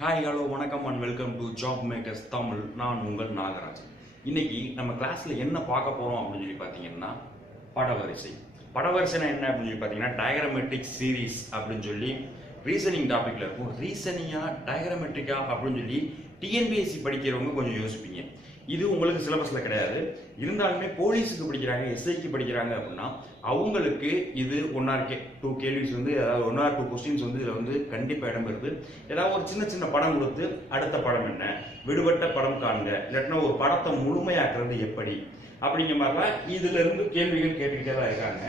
Hi hello வணக்கம் and welcome to job makers Tamil. நான் உங்கள் நாகராஜ். இன்னைக்கு நம்ம கிளாஸ்ல என்ன பார்க்க போறோம் அப்படின்னு சொல்லி பார்த்தீங்கன்னா படவரிசை. படவரிசைனா என்ன அப்படின்னு சொல்லி பார்த்தீங்கன்னா டயக்ராமெட்ரிக் சீரீஸ் அப்படின்னு சொல்லி ரீசனிங் டாபிக்ல இருக்கும். ரீசனிங்கா டயக்ராமெட்ரிக்கா அப்படின்னு சொல்லி டிஎன்பிஎஸ்சி படிக்கிறவங்க கொஞ்சம் யோசிப்பீங்க. இது உங்களுக்கு சிலபஸ்ல கிடையாது. இருந்தாலுமே போலீஸுக்கு படிக்கிறாங்க, எஸ்ஐக்கு படிக்கிறாங்க அப்படின்னா அவங்களுக்கு இது 1 or 2 கேள்விஸ் அதாவது 1 or 2 கொஸ்டின்ஸ் இதுல கண்டிப்பா இடம்பெறுது. ஏதாவது ஒரு சின்ன சின்ன படம் கொடுத்து அடுத்த படம் என்ன, விடுபட்ட படம் காண்க, இல்லாட்டினா ஒரு படத்தை முழுமையாக்குறது எப்படி அப்படிங்கிற மாதிரிலாம் இதுல இருந்து கேள்விகள் கேட்டுக்கிட்டே தான் இருக்காங்க.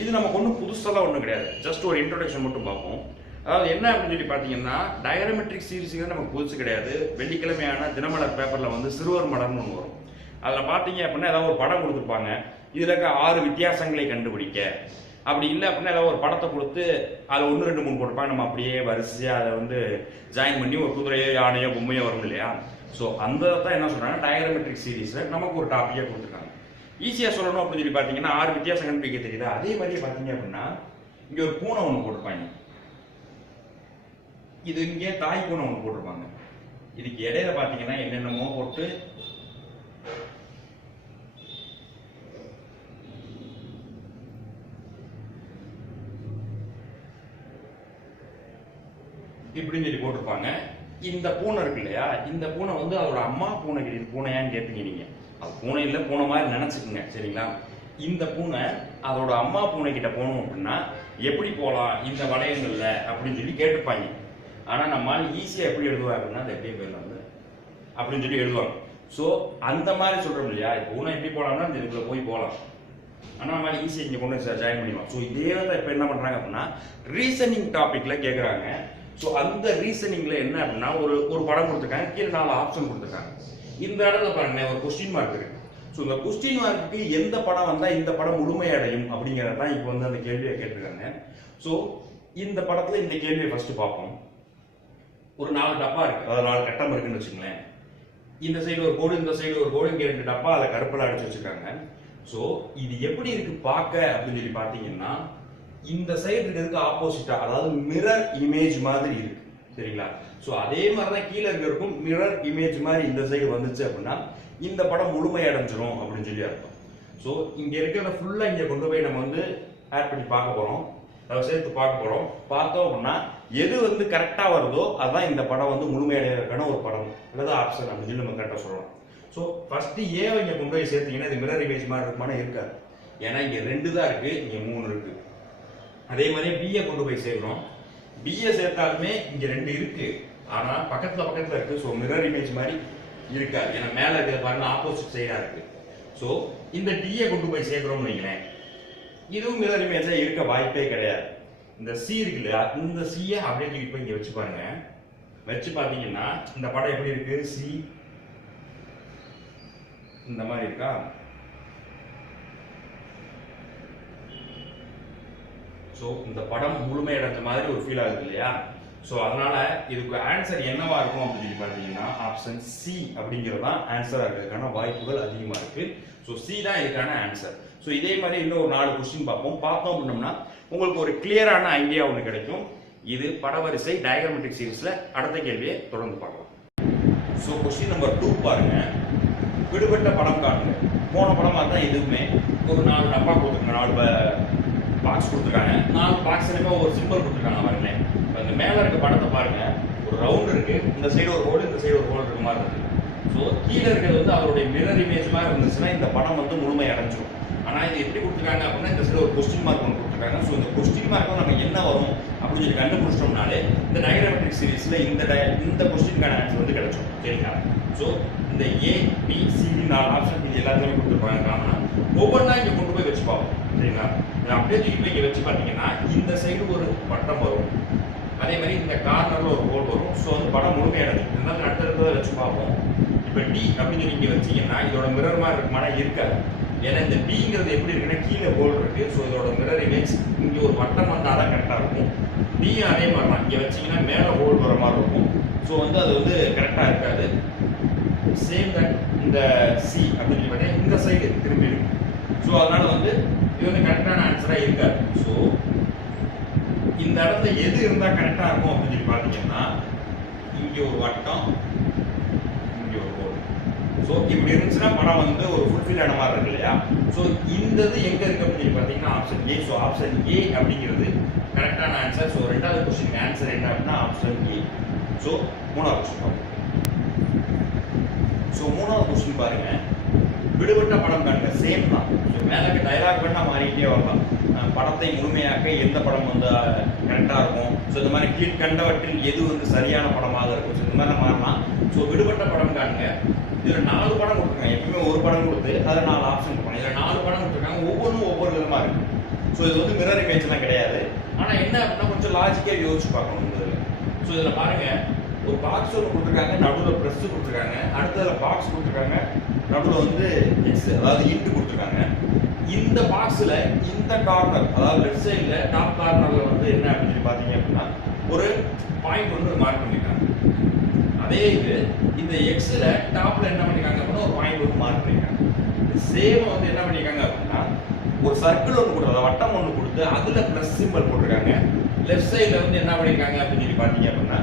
இது நமக்கு ஒன்றும் புதுசெல்லாம் ஒன்றும் கிடையாது. ஜஸ்ட் ஒரு இன்ட்ரோடக்ஷன் மட்டும் பார்ப்போம். அதாவது என்ன அப்படின்னு சொல்லி பார்த்தீங்கன்னா டயக்ராமெட்ரிக் சீரீஸுங்கிறது நமக்கு புதுசு கிடையாது. வெள்ளிக்கிழமையான தினமலர் பேப்பரில் சிறுவர் மலர்னு ஒன்று வரும். அதில் பார்த்தீங்க அப்படின்னா ஏதாவது ஒரு படம் கொடுத்துருப்பாங்க. இதில் இருக்க 6 வித்தியாசங்களை கண்டுபிடிக்க. அப்படி இல்லை அப்படின்னா ஏதாவது ஒரு படத்தை கொடுத்து அதில் 1, 2, 3 போட்டிருப்பாங்க. நம்ம அப்படியே வரிசையாக அதை ஜாயின் பண்ணி ஒரு குதிரையோ யானையோ பொம்மையோ வரும் இல்லையா. ஸோ அந்த தான் என்ன சொல்கிறாங்க, டயக்ராமெட்ரிக் சீரீஸில் நமக்கு ஒரு டாப்பிக்காக கொடுத்துருக்காங்க. ஈஸியாக சொல்லணும் அப்படின்னு சொல்லி பார்த்தீங்கன்னா 6 வித்தியாசம் கண்டுபிடிக்க தெரியுது. அதே மாதிரியே பார்த்தீங்க அப்படின்னா இங்கே ஒரு பூனை ஒன்று போட்டிருப்பாங்க. இது இங்கே தாய் பூனை ஒன்று போட்டிருப்பாங்க. இதுக்கு இடையில பார்த்தீங்கன்னா என்னென்னமோ போட்டு இப்படின்னு சொல்லி போட்டிருப்பாங்க. இந்த பூனை இருக்கு இல்லையா, இந்த பூனை அதோட அம்மா பூனைக்கு இது பூனையான்னு கேட்பீங்க நீங்க. அது பூனை இல்லை, பூனை மாதிரி நினைச்சுக்குங்க, சரிங்களா. இந்த பூனை அதோட அம்மா பூனை கிட்ட போகணும் அப்படின்னா எப்படி போகலாம் இந்த வளையங்கள்ல அப்படின்னு சொல்லி கேட்டுப்பாங்க. ஆனா நம்மளால ஈஸியா எப்படி எழுதுவாங்க அப்படின்னா அது எப்படியும் போயிடலாம் அப்படின்னு சொல்லி எழுதுவாங்க. ஸோ அந்த மாதிரி சொல்றோம் இல்லையா, பூனை எப்படி போகலாம்னா இந்த இதுக்குள்ள போய் போகலாம். ஆனா நம்மளால ஈஸியா இங்க கொண்டு ஜாயின் பண்ணிடலாம். ஸோ இதே தான் இப்ப என்ன பண்றாங்க அப்படின்னா ரீசனிங் டாபிக்ல கேட்கறாங்க. ஸோ அந்த ரீசனிங்ல என்ன அப்படின்னா ஒரு படம் கொடுத்துருக்காங்க, கீழே 4 ஆப்ஷன் கொடுத்துருக்காங்க. இந்த இடத்துல பாருங்க ஒரு கொஸ்டின் மார்க் இருக்கு. ஸோ இந்த கொஸ்டின் மார்க்கு எந்த படம் வந்தா இந்த படம் முழுமையடையும் அப்படிங்கறதான் இப்போ அந்த கேள்வியை கேட்டிருக்காங்க. ஸோ இந்த படத்துல இந்த கேள்வியை ஃபர்ஸ்ட் பார்ப்போம். ஒரு 4 டப்பா இருக்கு, அதாவது 4 கட்டம் இருக்குன்னு வச்சுங்களேன். இந்த சைடு ஒரு கோடு, இந்த சைடு ஒரு கோடு, இங்க 2 டப்பா அதை கருப்பில் அடிச்சு வச்சிருக்காங்க. ஸோ இது எப்படி இருக்கு பார்க்க அப்படின்னு சொல்லி பார்த்தீங்கன்னா இந்த சைடு இருக்கிறதுக்கு ஆப்போசிட்டா, அதாவது மிரர் இமேஜ் மாதிரி இருக்கு, சரிங்களா. ஸோ அதே மாதிரி தான் கீழே இருக்கிறதுக்கும் மிரர் இமேஜ் மாதிரி இந்த சைடு வந்துச்சு அப்படின்னா இந்த படம் முழுமை அடைஞ்சிரும் அப்படின்னு சொல்லி அர்த்தம். ஸோ இங்க இருக்கிறத ஃபுல்லா இங்க கொண்டு போய் நம்ம ஆட் பண்ணி பார்க்க போறோம், அதை சேர்த்து பார்க்க போறோம். பார்த்தோம் அப்படின்னா எது கரெக்டா வருதோ அதான் இந்த படம் முழுமையடைவதற்கான ஒரு படம் அல்லது ஆப்ஷன் அப்படின்னு சொல்லி நம்ம கரெக்டா சொல்லலாம். ஸோ ஃபர்ஸ்ட் ஏன் இங்க கொண்டு போய் சேர்த்தீங்கன்னா இது மிரர் இமேஜ் மாதிரி இருக்குமானா இருக்காது. ஏன்னா இங்க 2 தான் இருக்கு, இங்க 3 இருக்கு. அதே மாதிரி பிஏ கொண்டு போய் சேர்க்கிறோம். பிஏ சேர்த்தாலுமே இங்க 2 இருக்கு, ஆனா பக்கத்துல பக்கத்துல இருக்கு. ஸோ மிரர் இமேஜ் மாதிரி இருக்காது, ஏன்னா மேல இருக்கிற பாருங்க ஆப்போசிட் சைடா இருக்கு. ஸோ இந்த டிஏ கொண்டு போய் சேர்க்கிறோம்னு வைங்களேன், இதுவும் மிரர் இமேஜா இருக்க வாய்ப்பே கிடையாது. இந்த சி இருக்கு இல்லையா, இந்த சியை அப்படியே தூக்கி போய் இங்க வச்சு பாருங்க. வச்சு பாத்தீங்கன்னா இந்த படம் எப்படி இருக்கு, சி இந்த மாதிரி இருக்கா. ஸோ இந்த படம் முழுமையடைஞ்ச மாதிரி ஒரு ஃபீல் ஆகுது இல்லையா. ஸோ அதனால இதுக்கு ஆன்சர் என்னவா இருக்கும் அப்படின்னு சொல்லி பார்த்தீங்கன்னா ஆப்ஷன் சி அப்படிங்கிறது தான் ஆன்சரா இருக்கிறதுக்கான வாய்ப்புகள் அதிகமா இருக்கு. ஸோ சி தான் இதுக்கான ஆன்சர். ஸோ இதே மாதிரி இன்னும் ஒரு 4 கொஸ்டின் பார்ப்போம். பார்த்தோம் அப்படின்னோம்னா உங்களுக்கு ஒரு கிளியரான ஐடியா ஒன்று கிடைக்கும். இது படவரிசை டயக்ராமெட்ரிக் சீரீஸ்ல அடுத்த கேள்வியை தொடர்ந்து பார்க்கலாம். ஸோ கொஸ்டின் நம்பர் 2 பாருங்க. விடுபட்ட படம் காட்டுங்க. போன படமா தான் எதுவுமே ஒரு 4 டப்பா கொடுத்துருக்காங்க, 4 பாக்ஸ் கொடுத்துருக்காங்க. 4 பாக்ஸ்லயுமே ஒரு சிம்பிள் கொடுத்துருக்காங்க பாருங்களேன். இந்த மேல இருக்க படத்தை பாருங்க, ஒரு ரவுண்ட் இருக்கு, இந்த சைடு ஒரு ஹோல், இந்த சைடு ஒரு ஹோல் இருக்க மாதிரி இருக்கு. ஸோ கீழே இருக்கிறது அதோடைய மிரர் இமேஜ் மாதிரி இருந்துச்சுன்னா இந்த படம் முழுமை அடைஞ்சிடும். ஆனா இது எப்படி கொடுத்துருக்காங்க அப்படின்னா இந்த சைடு ஒரு கொஸ்டின் மார்க் ஒன்று கொடுத்துருக்காங்க. ஸோ இந்த கொஸ்டின் மார்க் நம்ம என்ன வரும் அப்படின்னு சொல்லி கண்டுபிடிச்சிட்டோம்னாலே இந்த டயக்ராமெட்ரிக் சீரீஸ்ல இந்த கொஸ்டினுக்கான ஆன்சர் கிடைச்சோம், சரிங்களா. ஸோ இந்த ஏ பி சி 4 ஆப்ஷன் இது எல்லாத்தையுமே கொடுத்துருப்பாங்க. காரணம் ஒவ்வொன்றா இங்க கொண்டு போய் வச்சு பார்ப்போம், சரிங்களா. அப்படியே தூக்கி போய் இங்க வச்சு பார்த்தீங்கன்னா இந்த சைடு ஒரு வட்டம் வரும், அதே மாதிரி இந்த கார்னர்ல ஒரு ஹோல் வரும். ஸோ படம் முழுமையானது. இருந்தாலும் அடுத்தடுத்ததை வச்சு பார்ப்போம். இப்போ டி அப்படின்னு சொல்லி இங்க வச்சீங்கன்னா இதோட மிரர் மாதிரி இருக்குமானா இருக்காது. ஏன்னா இந்த பிங்கிறது எப்படி இருக்குன்னா கீழே ஹோல் இருக்கு. ஸோ இதோட மிரர் இமேஜ் இங்க ஒரு வட்டம் வந்தாதான் கரெக்டா இருக்கும். டி அதே மாதிரி தான், இங்க வச்சீங்கன்னா மேல ஹோல் வர மாதிரி இருக்கும். ஸோ அது கரெக்டா இருக்காது. சேம் தட் இந்த சி அப்படின்னு சொல்லி பார்த்தீங்கன்னா இந்த சைடு திரும்பி இருக்கு. ஸோ அதனால இது கரெக்டான ஆன்சரா இருக்காது. ஸோ இந்த இடத்துல எது இருந்தா கரெக்டா இருக்கும் அப்படின்னு சொல்லி பாத்தீங்கன்னா இங்க ஒரு வட்டம், இங்க ஒரு கோடு. ஸோ இப்படி இருந்துச்சுன்னா படம் வந்து ஒரு ஃபுல்ஃபில் ஆன மாதிரி இருக்கு இல்லையா? ஸோ இந்த இது எங்க இருக்கு அப்படின்னு பார்த்தீங்கன்னா option A. So option A அப்படிங்கிறது கரெக்டான ஆன்சர். ஸோ ரெண்டாவது கொஸ்டின் ஆன்சர் என்ன அப்படின்னா ஆப்ஷன் ஏ. ஸோ மூணாவது கொஸ்டின் பாருங்க. ஸோ மூணாவது கொஸ்டின் பாருங்க, விடுபட்ட படம் காண்க. சேம் தான். ஸோ மேலே டைலாக் பண்ணா மாறிக்கிட்டே வரலாம். படத்தை முழுமையாக்க எந்த படம் வந்து கரெக்டாக இருக்கும், ஸோ இந்த மாதிரி கீழ்கண்டவற்றில் எது வந்து சரியான படமாக இருக்கும், ஸோ இந்த மாதிரி மாறலாம். ஸோ விடுபட்ட படம் காண்க. இதில் 4 படம் கொடுத்துருக்காங்க. எப்பவுமே ஒரு படம் கொடுத்து அதில் 4 ஆப்ஷன் கொடுப்பாங்க. இதில் 4 படம் கொடுத்துருக்காங்க. ஒவ்வொன்றும் ஒவ்வொரு விதமாக இருக்கு. ஸோ இது வந்து மிரர் இமேஜ்லாம் கிடையாது. ஆனால் என்ன அப்படின்னா கொஞ்சம் லாஜிக்காக யோசிச்சு பார்க்கணும் இந்த இதில். ஸோ இதில் பாருங்க, ஒரு பாக்ஸ் ஒன்று கொடுத்துருக்காங்க, நடுவில் ப்ரெஸ் கொடுத்துருக்காங்க, அடுத்ததில் பாக்ஸ் கொடுத்துருக்காங்க, நடுவில் வந்து எக்ஸ் அதாவது இன்ட்டு கொடுத்துருக்காங்க. இந்த பாக்ஸில் இந்த கார்னர் அதாவது லெஃப்ட் சைடில் டாப் கார்னரில் வந்து என்ன அப்படின்னு சொல்லி பார்த்தீங்க அப்படின்னா ஒரு பாயிண்ட் வந்து மார்க் பண்ணியிருக்காங்க. அதே இது இந்த எக்ஸில் டாப்பில் என்ன பண்ணியிருக்காங்க அப்படின்னா ஒரு பாயிண்ட் வந்து மார்க் பண்ணியிருக்காங்க. சேம் வந்து என்ன பண்ணியிருக்காங்க அப்படின்னா ஒரு சர்க்கிள் ஒன்று கொடுத்து வட்டம் ஒன்று கொடுத்து அதில் ப்ளஸ் சிம்பிள் போட்டிருக்காங்க. லெஃப்ட் சைடில் வந்து என்ன பண்ணியிருக்காங்க அப்படின்னு சொல்லி பார்த்தீங்க அப்படின்னா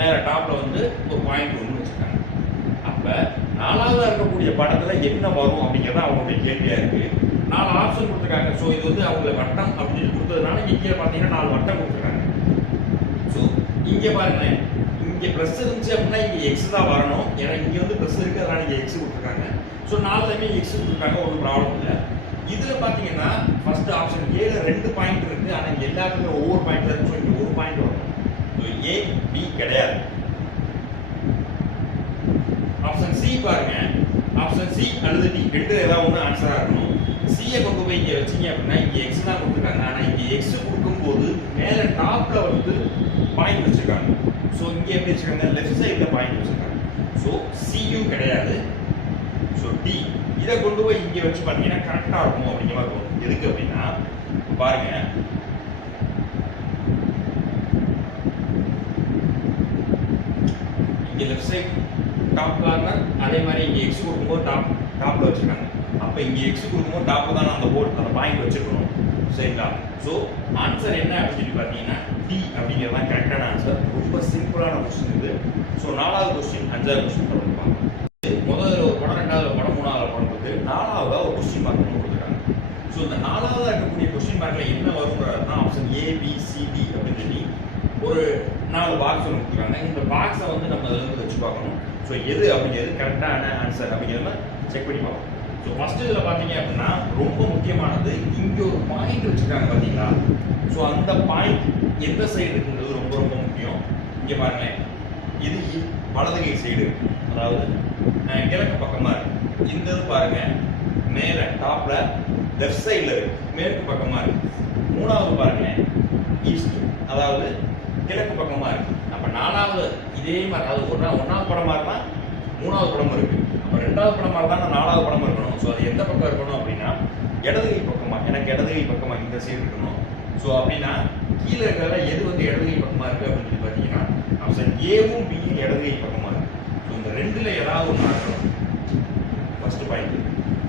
மேலே டாப்பில் வந்து ஒரு பாயிண்ட் ஒன்று வச்சுருக்காங்க. அப்போ 4ஆவதாக இருக்கக்கூடிய படத்தில் என்ன வரும் அப்படிங்கிறத அவங்களுடைய கேள்வியாக இருக்குது. 4 ஆப்ஷன் கொடுத்துருக்காங்க. ஸோ இது வந்து அவங்க வட்டம் அப்படின்னு கொடுத்ததுனால இங்கே பார்த்தீங்கன்னா 4 வட்டம் கொடுத்துருக்காங்க. ஸோ இங்கே பாருங்களேன், இங்கே ப்ளஸ் இருந்துச்சு அப்படின்னா இங்கே எக்ஸ் தான் வரணும். ஏன்னா இங்கே வந்து ப்ளஸ் இருக்குது, அதனால இங்கே எக்ஸ் கொடுத்துருக்காங்க. ஸோ 4லையுமே எக்ஸ் கொடுத்துருக்காங்க, ஒன்றும் ப்ராப்ளம் இல்லை. இதில் பார்த்தீங்கன்னா ஃபர்ஸ்ட் ஆப்ஷன் ஏல 2 பாயிண்ட் இருக்குது, ஆனால் இங்கே எல்லாத்துக்குமே ஒவ்வொரு பாயிண்ட் இருக்கு. ஸோ இங்கே ஒரு பாயிண்ட் வரும். ஸோ ஏ பி கிடையாது. ஆப்ஷன் சி பாருங்க, ஆப்ஷன் சி அல்லது டி ரெண்டு ஏதாவது ஒன்று ஆன்சராக இருக்கணும். சியை கொண்டு போய் இங்கே வச்சிங்க அப்படின்னா இங்கே எக்ஸ் தான் கொடுத்துருக்காங்க, ஆனால் இங்கே எக்ஸ் கொடுக்கும்போது மேலே டாப்பில் வந்து பாயிண்ட் வச்சுருக்காங்க. ஸோ இங்கே எப்படி வச்சுருக்காங்க, லெஃப்ட் சைடில் பாயிண்ட் வச்சுருக்காங்க. ஸோ சியும் கிடையாது. ஸோ டி இதை கொண்டு போய் இங்கே வச்சு பார்த்தீங்கன்னா கரெக்டாக இருக்கும் அப்படிங்கிற மாதிரி இருக்கும். எதுக்கு அப்படின்னா பாருங்க, இங்கே லெஃப்ட் சைட் டாப் கார்னர், அதே மாதிரி இங்கே எக்ஸ் கொடுக்கும்போது டாப்பில் வச்சுருக்காங்க. அப்போ இங்கே எக்ஸ் கொடுக்கும்போது டாப்பில் தான் அந்த போர்டு அந்த பாயிண்ட் வச்சுருக்கணும். சரிங்களா? ஸோ ஆன்சர் என்ன அப்படின்னு சொல்லி பார்த்தீங்கன்னா டி அப்படிங்கிறது தான் கரெக்டான ஆன்சர். ரொம்ப சிம்பிளான கொஸ்டின் இது. ஸோ 4வது கொஸ்டின் 5வது கொஸ்டின் தொடர்பாங்க. முதல்ல ஒரு படம், 2வது படம், 3வது படம் கொடுத்து 4வது ஒரு கொஸ்டின் மார்க் கொடுத்துருக்காங்க. ஸோ இந்த 4வது இருக்கக்கூடிய கொஸ்டின் மார்க்கில் என்ன வருங்கிறது தான் option A B C D அப்படின்னு சொல்லி ஒரு 4 பாக்ஸ் ஒன்று கொடுத்துருக்காங்க. இந்த பாக்ஸை வந்து நம்ம அதில் வந்து வச்சு பார்க்கணும். ஸோ எது அப்படிங்கிறது கரெக்டான ஆன்சர் அப்படிங்கிறத செக் பண்ணி பார்க்கணும். ஸோ ஃபர்ஸ்ட் இதில் பார்த்தீங்க அப்படின்னா ரொம்ப முக்கியமானது, இங்கே ஒரு பாயிண்ட் வச்சுருக்காங்க பார்த்தீங்களா? ஸோ அந்த பாயிண்ட் எந்த சைடு இருக்குங்கிறது ரொம்ப ரொம்ப முக்கியம். இங்கே பாருங்களேன், இது வலது கை சைடு, அதாவது கிழக்கு பக்கமாக இருக்கு. இந்த இது பாருங்க மேலே டாப்பில் லெஃப்ட் சைடில் இருக்கு, மேற்கு பக்கமாக இருக்கு. 3வது பாருங்களேன் ஈஸ்ட், அதாவது கிழக்கு பக்கமாக இருக்கு. அப்போ 4வது இதே மாதிரி, அதாவது ஒன்றாவது படமாக இருந்தால் 3வது படம் இருக்கு. அப்போ 2வது படமாக இருந்தால் 4வது படம் இருக்கணும். ஸோ அது எந்த பக்கம் இருக்கணும் அப்படின்னா இடது கை பக்கமாக, எனக்கு இடது கை பக்கமாக இந்த சைடு இருக்கணும். ஸோ அப்படின்னா கீழே இருக்கிறத எது வந்து இடது கை பக்கமாக இருக்குது அப்படின்னு சொல்லி பார்த்தீங்கன்னா ஆப்ஷன் ஏவும் பியும் இடது கை பக்கமாக இருக்கு. ஸோ இந்த ரெண்டில் ஏதாவது ஒன்று இருக்கணும். First point.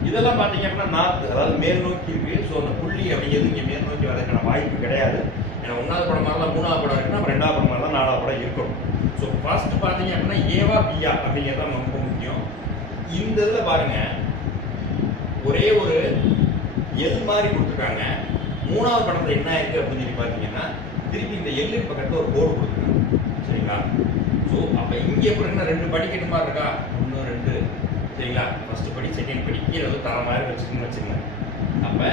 இதெல்லாம் பார்த்தீங்க அப்படின்னா நார்த், அதாவது மேல் நோக்கி இருக்கு. ஸோ அந்த புள்ளி அப்படிங்கிறது இங்கே மேல் நோக்கி வரதுக்கான வாய்ப்பு கிடையாது. ஏன்னா 1வது படம் மாதிரி தான் 3வது படம் இருக்குன்னா 2வது படம் மாதிரி தான் 4வது படம் இருக்கணும். ஸோ ஃபர்ஸ்ட் பார்த்தீங்க அப்படின்னா ஏவா பியா அப்படிங்கிறது தான் ரொம்ப முக்கியம். இந்த இதில் பாருங்க ஒரே ஒரு எல் மாதிரி கொடுத்துருக்காங்க. 3வது படத்தில் என்ன இருக்கு அப்படின்னு சொல்லி பார்த்தீங்கன்னா திருப்பி இந்த எல்லின் பக்கத்தில் ஒரு போர்டு கொடுத்துருக்காங்க. சரிங்களா? ஸோ அப்போ இங்கே எப்படி 2 படிக்கட்டு மாதிரி இருக்கா, 1 2, சரிங்களா? ஃபர்ஸ்ட் படி, செகண்ட் படி, கீழே வந்து தர மாதிரி வச்சுக்கோங்க. அப்போ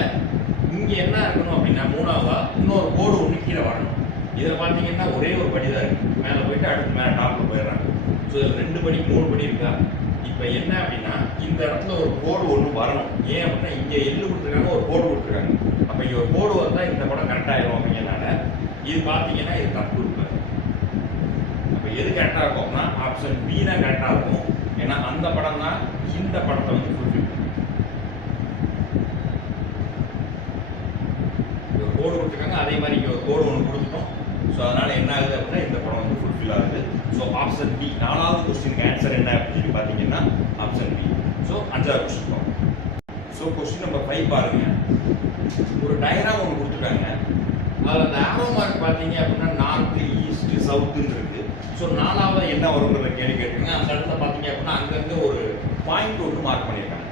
இங்கே என்ன இருக்கணும் அப்படின்னா 3வதா இன்னொரு போர்டு ஒன்று கீழே வரணும். இதில் பார்த்தீங்கன்னா ஒரே ஒரு படி தான் இருக்கு, மேலே போயிட்டு அடுத்து மேலே டாப்பில் போயிடுறாங்க. ஸோ இதில் 2 படி 3 படி இருக்கா. இப்போ என்ன அப்படின்னா இந்த இடத்துல ஒரு போர்டு ஒன்று வரணும். ஏன் அப்படின்னா இங்கே எள்ளு கொடுத்துருக்காங்க, ஒரு போர்டு கொடுத்துருக்காங்க. அப்போ இங்கே ஒரு போர்டு வந்தால் இந்த படம் கரெக்டாகிடும் அப்படிங்கிறனால இது பார்த்தீங்கன்னா இது தப்பு இருப்பாரு. அப்போ எது கரெக்டாக இருக்கும் அப்படின்னா ஆப்ஷன் பி தான் கரெக்டாக இருக்கும். ஏன்னா அந்த படம் தான் இந்த படத்தை வந்து ஃபுல்ஃபில் பண்ணும். ஒரு கோடு கொடுத்துருக்காங்க, அதே மாதிரி இங்கே ஒரு கோடு ஒன்று கொடுத்துட்டோம். ஸோ அதனால என்ன ஆகுது அப்படின்னா இந்த படம் வந்து ஃபுல்ஃபில் ஆகுது. ஸோ ஆப்ஷன் பி 4வது கொஸ்டினுக்கு ஆன்சர் என்ன அப்படின்னு சொல்லி பார்த்தீங்கன்னா ஆப்ஷன் பி. ஸோ 5வது கொஸ்டின் பார்ப்போம். ஸோ கொஸ்டின் நம்பர் 5 பாருங்க, ஒரு டயக்ராம் ஒன்று கொடுத்துருக்காங்க. அதில் அந்த ஆரோ மார்க் பார்த்தீங்க அப்படின்னா நார்த் ஈஸ்ட் சவுத்துன்னு இருக்கு. ஸோ 4வது என்ன வருங்கிற கேள்வி கேட்டீங்க. அந்த இடத்துல பார்த்தீங்க அப்படின்னா அங்கங்க ஒரு பாயிண்ட் ஒன்று மார்க் பண்ணியிருக்காங்க.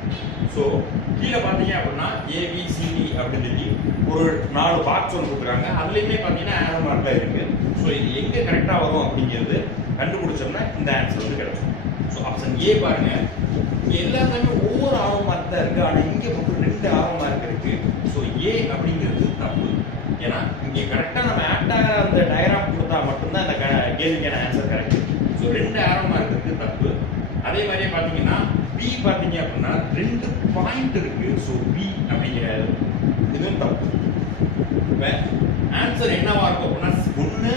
ஸோ கீழே பார்த்தீங்க அப்படின்னா ABCD அப்படின்னு சொல்லி ஒரு 4 பாக்ஸ் ஒன்று கொடுக்குறாங்க. அதுலேயுமே பார்த்தீங்கன்னா ஆரோ மார்க் தான் இருக்கு. ஸோ இது எங்கே கரெக்டாக வரும் அப்படிங்கிறது கண்டுபிடிச்சோம்னா இந்த ஆன்சர் வந்து கிடைக்கும். ஸோ ஆப்ஷன் ஏ பாருங்க, இங்கே எல்லாத்துலேயுமே ஒவ்வொரு ஆரோ மார்க் தான் இருக்கு. ஆனால் இங்கே மட்டும் 2 ஆரோ மார்க் இருக்கு. ஸோ ஏ அப்படிங்கிறது தப்பு. ஏன்னா இங்கே கரெக்டாக நம்ம ஆக்ட் ஆகிற அந்த டயக்ராம் கொடுத்தா மட்டும்தான் இந்த கேள்விக்கான answer correct. So 2 arrow mark இருக்கு, தப்பு. அதே மாதிரியே பார்த்தீங்கன்னா பி பார்த்தீங்க அப்படின்னா 2 பாயிண்ட் இருக்கு. ஸோ பி அப்படிங்கிற இதுவும் தப்பு. ஆன்சர் என்னவா இருக்கும் அப்படின்னா ஒன்று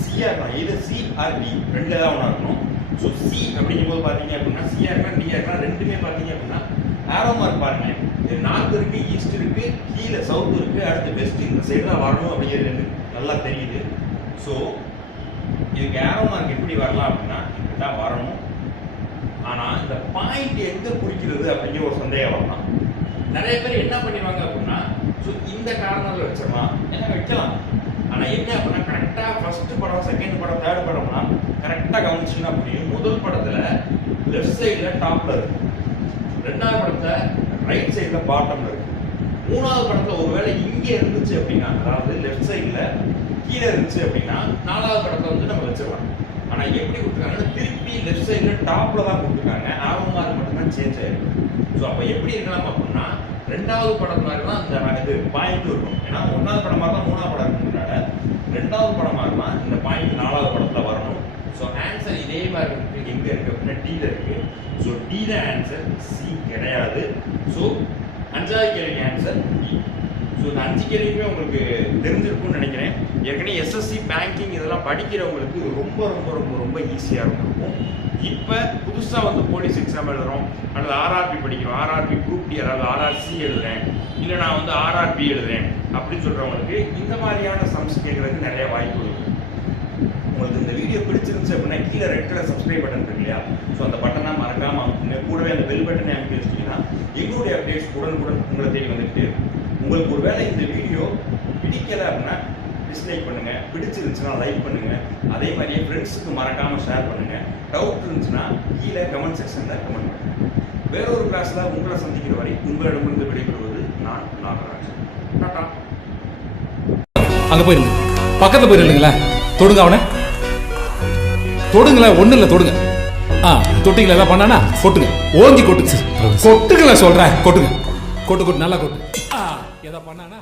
சியா இருக்கணும். இது சி ஆர் டி ரெண்டு தான் ஒன்றா இருக்கணும். ஸோ சி அப்படிங்கும் போது பார்த்தீங்க அப்படின்னா சியா இருக்கலாம் டியா இருக்கலாம். ரெண்டுமே பார்த்தீங்க அப்படின்னா ஆரோ மார்க் பாருங்க. இது நார்த் இருக்கு, ஈஸ்ட் இருக்கு, கீழே சவுத் இருக்கு, அடுத்து வெஸ்ட் இந்த சைடு தான் வரணும் அப்படிங்கிறது நல்லா தெரியுது. ஸோ இதுக்கு ஆரோ மார்க் எப்படி வரலாம் அப்படின்னா இப்படி தான் வரணும். ஆனால் இந்த பாயிண்ட் எங்கே குறிக்கிறது அப்படிங்கிற ஒரு சந்தேகம் வரலாம். நிறைய பேர் என்ன பண்ணிடுவாங்க அப்படின்னா ஸோ இந்த கார்னரில் வச்சிடலாம், என்ன வைக்கலாம். ஆனால் என்ன அப்படின்னா கரெக்டாக ஃபர்ஸ்ட் படம், செகண்ட் படம், தேர்ட் படம்னா கரெக்டாக கவனிச்சுன்னா புரியும். முதல் படத்தில் லெஃப்ட் சைடில் டாப்ல இருக்கு, 2வது படத்தில் ரைட் சைடில் பாட்டம்ல இருக்கு, 3வது படத்தில் ஒருவேளை இங்கே இருந்துச்சு அப்படின்னா, அதாவது லெஃப்ட் சைடில் கீழே இருந்துச்சு அப்படின்னா 4வது படத்தை வந்து நம்ம வச்சிடலாம். ஆனால் எப்படி கொடுத்துருக்காங்கன்னா திருப்பி லெஃப்ட் சைடில் டாப்ல தான் கொடுத்துருக்காங்க. ஆரோ மார்க் மட்டும்தான் சேஞ்ச் ஆயிருக்கு. ஸோ அப்போ எப்படி இருக்கலாம் அப்படின்னா 2வது படம் மாதிரி தான் இந்த இது பாயிண்ட் இருக்கும். ஏன்னா 1வது படம் மாதிரி தான் 3வது படம் இருக்கிறதுனால 2வது படம் மாதிரி தான் இந்த பாயிண்ட் 4வது படத்தில் வரணும். ஸோ ஆன்சர் இதே மாதிரி இருக்கு. எங்கே இருக்கு அப்படின்னா டீல இருக்கு. ஸோ டி தான் ஆன்சர், சி கிடையாது. ஸோ 5வது கேள்விக்கு ஆன்சர் டி. ஸோ இந்த 5 கேள்விக்குமே உங்களுக்கு தெரிஞ்சிருக்கும்னு நினைக்கிறேன். ஏற்கனவே SSC பேங்கிங் இதெல்லாம் படிக்கிறவங்களுக்கு ரொம்ப ரொம்ப ரொம்ப ரொம்ப ஈஸியாக இருக்கும். இப்போ புதுசாக வந்து போலீஸ் எக்ஸாம் எழுதுறோம் அல்லது RRB படிக்கிறோம், RRB குரூப் டி அதாவது RRC எழுதுறேன், இல்லை நான் வந்து RRB எழுதுறேன் அப்படின்னு சொல்கிறவங்களுக்கு இந்த மாதிரியான சம்ஸ் கேட்கறதுக்கு நிறைய வாய்ப்பு இருக்கு. உங்களுக்கு இந்த வீடியோ பிடிச்சிருந்துச்சு அப்படின்னா கீழே ரெட் கலர் சப்ஸ்கிரைப் பட்டன் இருக்கு இல்லையா, ஸோ அந்த பட்டனை மறக்காம கூடவே அந்த பெல் பட்டனை அமைக்க வச்சிட்டீங்கன்னா எங்களுடைய அப்டேட்ஸ் உடனுக்குடன் உங்களை தேடி வந்துட்டு உங்களுக்கு ஒரு வேளை இந்த வீடியோ பிடிக்கல அப்படின்னா டிஸ்லைக் பண்ணுங்க, பிடிச்சிருந்துச்சுன்னா லைக் பண்ணுங்க, அதே மாதிரியே ஃப்ரெண்ட்ஸுக்கு மறக்காம ஷேர் பண்ணுங்க. டவுட் இருந்துச்சுன்னா கீழே கமெண்ட் செக்ஷன்ல கமெண்ட் பண்ணுங்க. வேறொரு கிளாஸ்ல உங்களை சந்திக்கிற வரை உங்களிடமிருந்து விடைபெறுவது நான் நாகராஜன். டாடா. அங்க போயிருங்க, பக்கத்துல போயிருங்களேன், தொடுங்க அவனை, தொடுங்களேன், ஒண்ணு இல்ல தொடுங்க. தொட்டிங்களா ஏதாவது பண்ணானா கொட்டுங்க, ஓங்கி கொட்டுங்க, கொட்டுங்களேன் சொல்றேன், கொட்டுங்க, கொட்டு கொட்டு நல்லா கொட்டு. ஏதாவது பண்ணானா